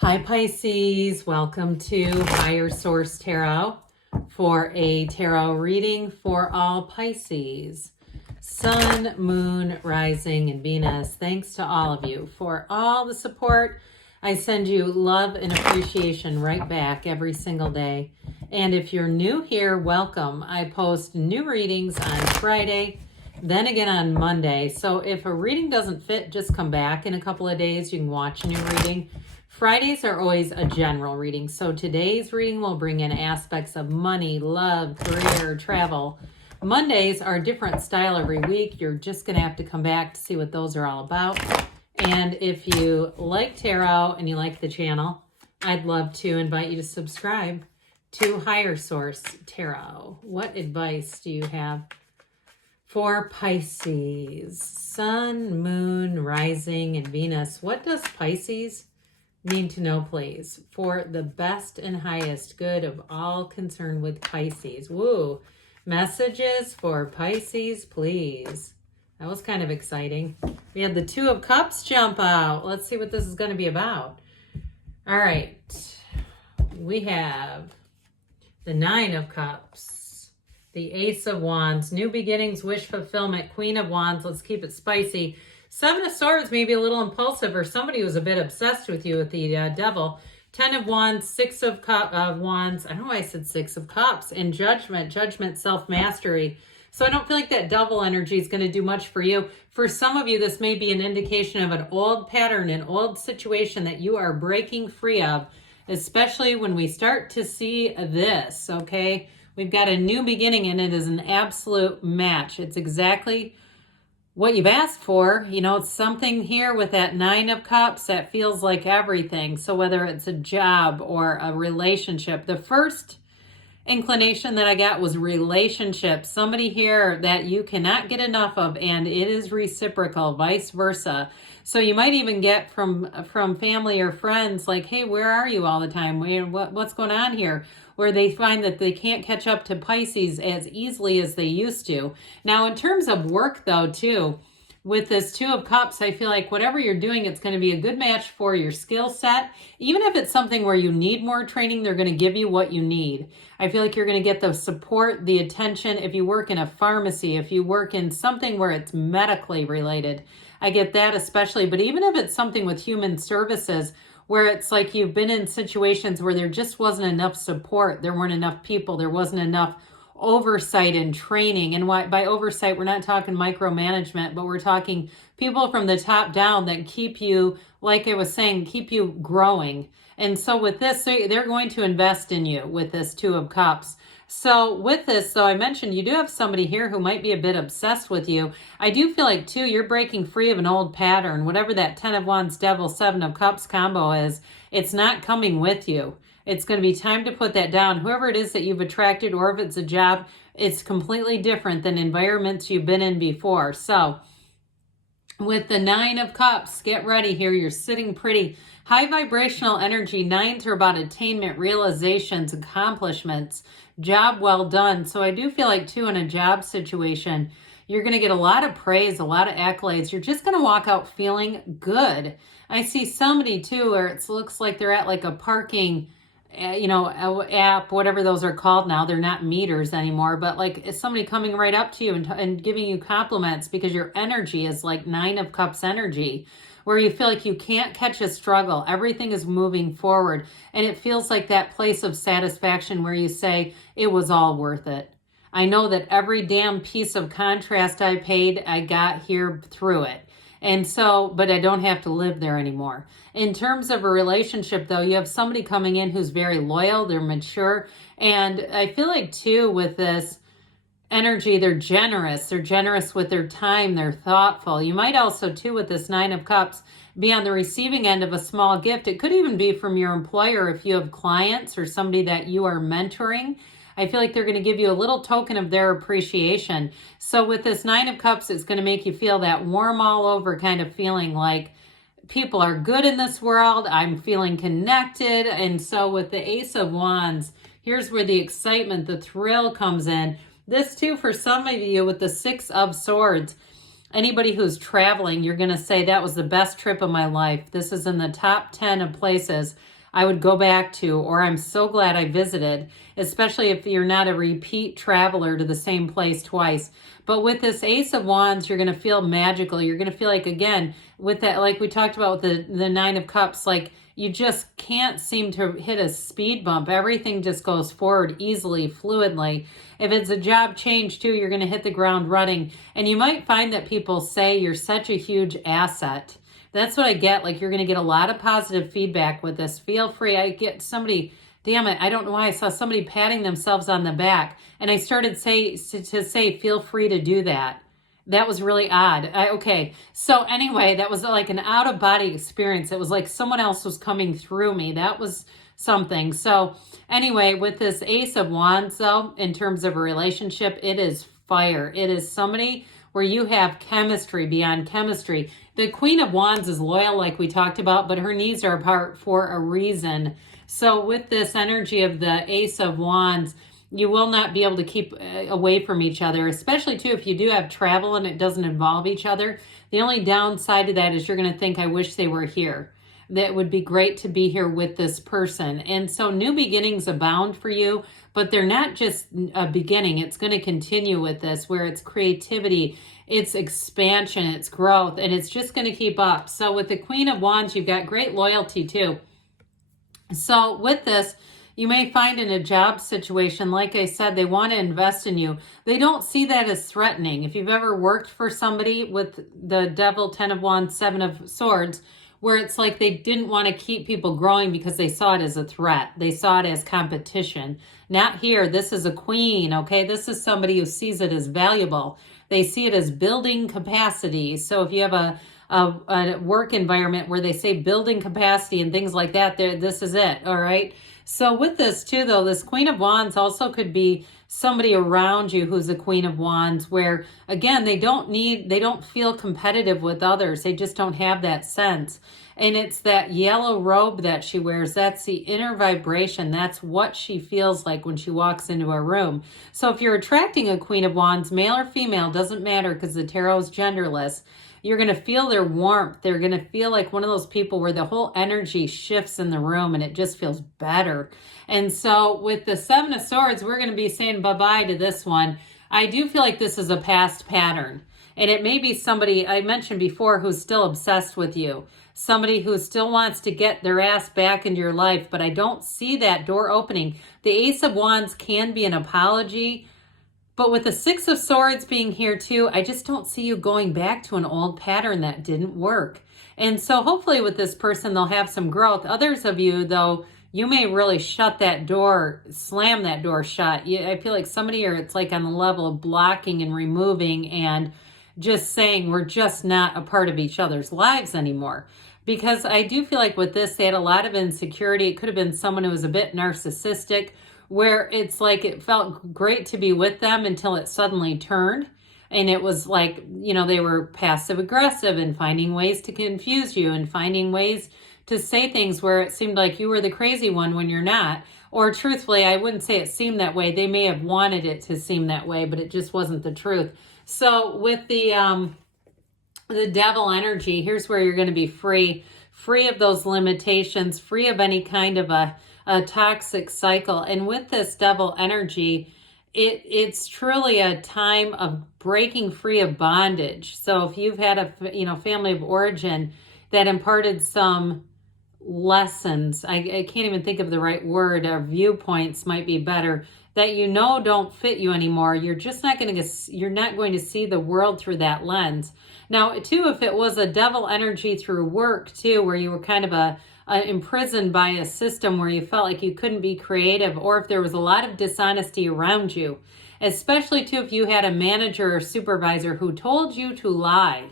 Hi Pisces, welcome to Higher Source Tarot for a tarot reading for all Pisces. Sun, Moon, Rising, and Venus. Thanks to all of you for all the support. I send you love and appreciation right back every single day. And if you're new here, welcome. I post new readings on Friday, then again on Monday. So if a reading doesn't fit, just come back in a couple of days. You can watch a new reading. Fridays are always a general reading. So today's reading will bring in aspects of money, love, career, travel. Mondays are a different style every week. You're just going to have to come back to see what those are all about. And if you like tarot and you like the channel, I'd love to invite you to subscribe to Higher Source Tarot. What advice do you have for Pisces? Sun, Moon, Rising, and Venus. What does Pisces need to know, please, for the best and highest good of all concerned with Pisces? Woo! Messages for Pisces, please. That was kind of exciting. We had the Two of Cups jump out. Let's see what this is going to be about. All right. We have the Nine of Cups, the Ace of Wands, new beginnings, wish fulfillment, Queen of Wands. Let's keep it spicy. Seven of Swords, maybe a little impulsive, or somebody who's a bit obsessed with you with the Devil. Ten of Wands, Six of Wands. I don't know why I said Six of Cups. And Judgment, self-mastery. So I don't feel like that Devil energy is going to do much for you. For some of you, this may be an indication of an old pattern, an old situation that you are breaking free of, especially when we start to see this, okay? We've got a new beginning, and it is an absolute match. It's exactly what you've asked for. You know, it's something here with that Nine of Cups that feels like everything. So whether it's a job or a relationship, the first inclination that I got was relationship. Somebody here that you cannot get enough of, and it is reciprocal, vice versa. So you might even get from family or friends like, hey, where are you all the time? What's going on here? Where they find that they can't catch up to Pisces as easily as they used to. Now, in terms of work, though, too, with this Two of Cups, I feel like whatever you're doing, it's going to be a good match for your skill set. Even if it's something where you need more training, they're going to give you what you need. I feel like you're going to get the support, the attention. If you work in a pharmacy, if you work in something where it's medically related, I get that especially. But even if it's something with human services, where it's like you've been in situations where there just wasn't enough support, there weren't enough people, there wasn't enough oversight and training. And by oversight, we're not talking micromanagement, but we're talking people from the top down that keep you, like I was saying, keep you growing. And so with this, they're going to invest in you with this Two of Cups. So with this, so I mentioned you do have somebody here who might be a bit obsessed with you. I do feel like, too, you're breaking free of an old pattern. Whatever that Ten of Wands, Devil, Seven of Cups combo is, it's not coming with you. It's going to be time to put that down. Whoever it is that you've attracted, or if it's a job, it's completely different than environments you've been in before. So with the Nine of Cups, get ready here. You're sitting pretty. High vibrational energy. Nines are about attainment, realizations, accomplishments, job well done. So I do feel like, too, in a job situation, you're going to get a lot of praise, a lot of accolades. You're just going to walk out feeling good. I see somebody, too, where it looks like they're at like a parking app, whatever those are called now. They're not meters anymore, but like it's somebody coming right up to you and giving you compliments because your energy is like Nine of Cups energy, where you feel like you can't catch a struggle. Everything is moving forward. And it feels like that place of satisfaction where you say, it was all worth it. I know that every damn piece of contrast I paid, I got here through it. And so, but I don't have to live there anymore. In terms of a relationship, though, you have somebody coming in who's very loyal, they're mature. And I feel like, too, with this energy, they're generous. They're generous with their time. They're thoughtful. You might also, too, with this Nine of Cups, be on the receiving end of a small gift. It could even be from your employer if you have clients or somebody that you are mentoring. I feel like they're going to give you a little token of their appreciation. So with this Nine of Cups, it's going to make you feel that warm all over kind of feeling like people are good in this world. I'm feeling connected. And so with the Ace of Wands, here's where the excitement, the thrill comes in. This too, for some of you with the Six of Swords, Anybody who's traveling, you're going to say, that was the best trip of my life. This is in the top 10 of places I would go back to, or I'm so glad I visited, especially if you're not a repeat traveler to the same place twice. But with this Ace of Wands, you're going to feel magical. You're going to feel like, again, with that, like we talked about with the Nine of Cups, like you just can't seem to hit a speed bump. Everything just goes forward easily, fluidly. If it's a job change too, you're going to hit the ground running. And you might find that people say you're such a huge asset. That's what I get. Like, you're going to get a lot of positive feedback with this. Feel free. I get somebody, damn it, I don't know why I saw somebody patting themselves on the back. And I started to say, feel free to do that. That was really odd. Okay. So anyway, that was like an out-of-body experience. It was like someone else was coming through me. That was something. So anyway, with this Ace of Wands, though, in terms of a relationship, it is fire. It is somebody where you have chemistry beyond chemistry. The Queen of Wands is loyal, like we talked about, but her needs are apart for a reason. So with this energy of the Ace of Wands, you will not be able to keep away from each other, especially too if you do have travel and it doesn't involve each other. The only downside to that is you're going to think, I wish they were here. That would be great to be here with this person. And so new beginnings abound for you, but they're not just a beginning. It's going to continue with this, where it's creativity, it's expansion, it's growth, and it's just going to keep up. So with the Queen of Wands, you've got great loyalty too. So with this, you may find in a job situation, like I said, they want to invest in you. They don't see that as threatening. If you've ever worked for somebody with the Devil, 10 of Wands, 7 of Swords, where it's like they didn't want to keep people growing because they saw it as a threat. They saw it as competition. Not here. This is a queen, okay? This is somebody who sees it as valuable. They see it as building capacity. So if you have a work environment where they say building capacity and things like that, this is it, all right? So with this too, though, this Queen of Wands also could be somebody around you who's a Queen of Wands, where, again, they don't feel competitive with others. They just don't have that sense. And it's that yellow robe that she wears. That's the inner vibration. That's what she feels like when she walks into a room. So if you're attracting a Queen of Wands, male or female, doesn't matter, because the tarot is genderless. You're going to feel their warmth. They're going to feel like one of those people where the whole energy shifts in the room and it just feels better. And so with the 7 of Swords, we're going to be saying bye-bye to this one. I do feel like this is a past pattern. And it may be somebody I mentioned before who's still obsessed with you. Somebody who still wants to get their ass back into your life. But I don't see that door opening. The Ace of Wands can be an apology. But with the 6 of Swords being here too, I just don't see you going back to an old pattern that didn't work. And so hopefully with this person, they'll have some growth. Others of you, though, you may really shut that door, slam that door shut. I feel like somebody, or it's like on the level of blocking and removing and just saying we're just not a part of each other's lives anymore. Because I do feel like with this, they had a lot of insecurity. It could have been someone who was a bit narcissistic, where it's like it felt great to be with them until it suddenly turned. And it was like, you know, they were passive aggressive and finding ways to confuse you and finding ways to say things where it seemed like you were the crazy one when you're not. Or truthfully, I wouldn't say it seemed that way. They may have wanted it to seem that way, but it just wasn't the truth. So with the Devil energy, here's where you're going to be free of those limitations, free of any kind of a toxic cycle. And with this Devil energy, it's truly a time of breaking free of bondage. So if you've had a family of origin that imparted some lessons, I can't even think of the right word, or viewpoints might be better, that don't fit you anymore, you're not going to see the world through that lens. Now too, if it was a Devil energy through work too, where you were kind of imprisoned by a system where you felt like you couldn't be creative, or if there was a lot of dishonesty around you, especially too if you had a manager or supervisor who told you to lie.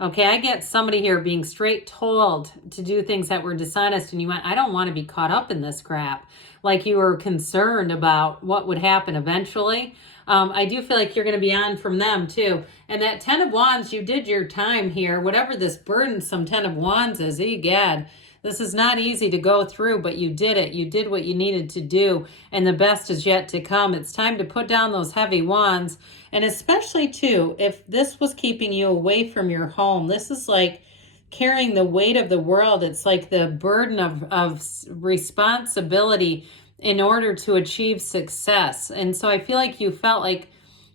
Okay, I get somebody here being straight told to do things that were dishonest, and you went, I don't want to be caught up in this crap. Like you were concerned about what would happen eventually. I do feel like you're going to be on from them too. And that 10 of Wands, you did your time here. Whatever this burdensome 10 of Wands is, egad, This is not easy to go through, but you did it. You did what you needed to do, and the best is yet to come. It's time to put down those heavy wands, and especially, too, if this was keeping you away from your home, this is like carrying the weight of the world. It's like the burden of responsibility in order to achieve success. And so I feel like you felt like,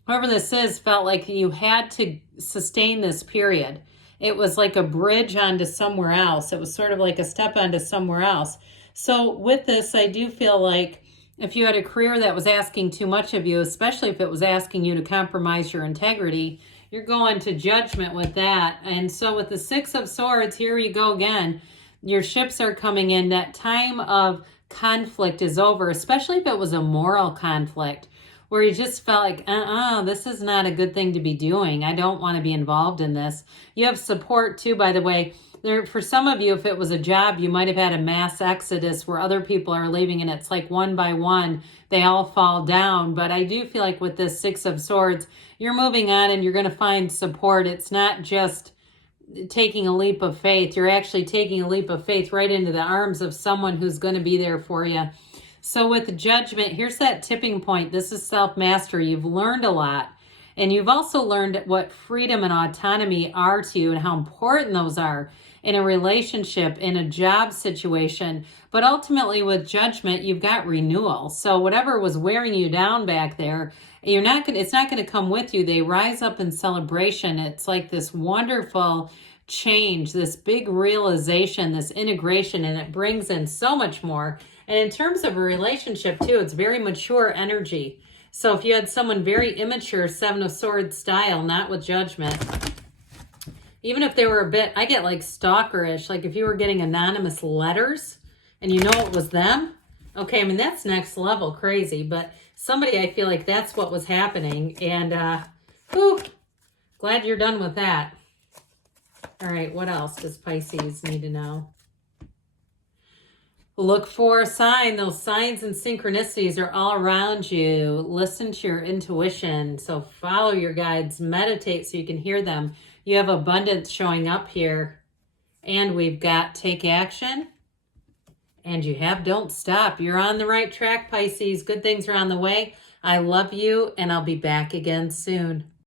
whoever this is, felt like you had to sustain this period. It was like a bridge onto somewhere else. It was sort of like a step onto somewhere else. So with this, I do feel like if you had a career that was asking too much of you, especially if it was asking you to compromise your integrity, you're going to judgment with that. And so with the Six of Swords, here you go again. Your ships are coming in. That time of conflict is over, especially if it was a moral conflict where you just felt like, this is not a good thing to be doing. I don't want to be involved in this. You have support too, by the way. There, for some of you, if it was a job, you might have had a mass exodus where other people are leaving, and it's like one by one, they all fall down. But I do feel like with this Six of Swords, you're moving on and you're going to find support. It's not just taking a leap of faith. You're actually taking a leap of faith right into the arms of someone who's going to be there for you. So with judgment, here's that tipping point. This is self-mastery. You've learned a lot. And you've also learned what freedom and autonomy are to you and how important those are in a relationship, in a job situation. But ultimately with judgment, you've got renewal. So whatever was wearing you down back there, it's not going to come with you. They rise up in celebration. It's like this wonderful change, this big realization, this integration, and it brings in so much more. And in terms of a relationship too, it's very mature energy. So if you had someone very immature, Seven of Swords style, not with judgment, even if they were a bit, I get like stalkerish, like if you were getting anonymous letters and you know it was them, okay, I mean, that's next level crazy, but somebody, I feel like that's what was happening. And, glad you're done with that. All right, what else does Pisces need to know? Look for a sign. Those signs and synchronicities are all around you. Listen to your intuition. So follow your guides. Meditate so you can hear them. You have abundance showing up here. And we've got take action. And you have don't stop. You're on the right track, Pisces. Good things are on the way. I love you, and I'll be back again soon.